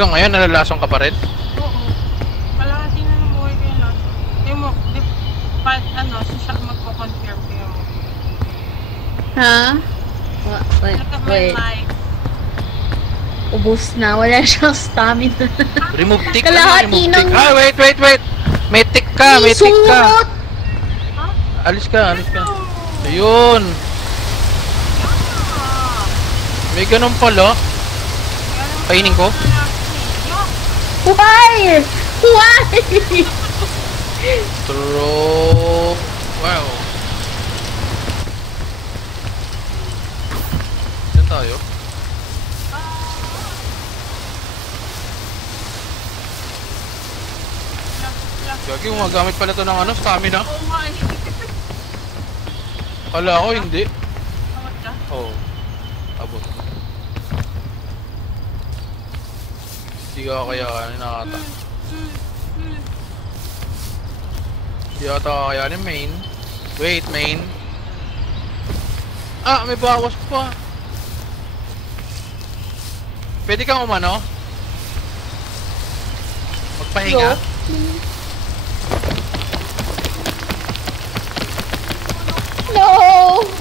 Hanggang ngayon, nalalason ka pa rin? Oo. Kalahati na ng buhay kayo lang. Di mo, siya magko-confirm kayo mo. Ha? Look at my Wait. life. Ubus na. Wala siyang stamina. Remove tick. Kalahati Remove tick. ng- Ah, wait. May tick ka, may tick ka. Sungot! Ha? Alis ka. Ayun. May ganun pala. Kainin ko? Why? Why? Throw. Wow. Saan tayo? Gagi, gumagamit pala to ng stamina. Oh my. Kala ko hindi. Tawad ka? Oo. Abot. Hindi ka kakayanin nakata. Hindi ata kakayanin main. Wait, main. Ah, may bawas pa. Pwede kang umano? Magpahinga? No!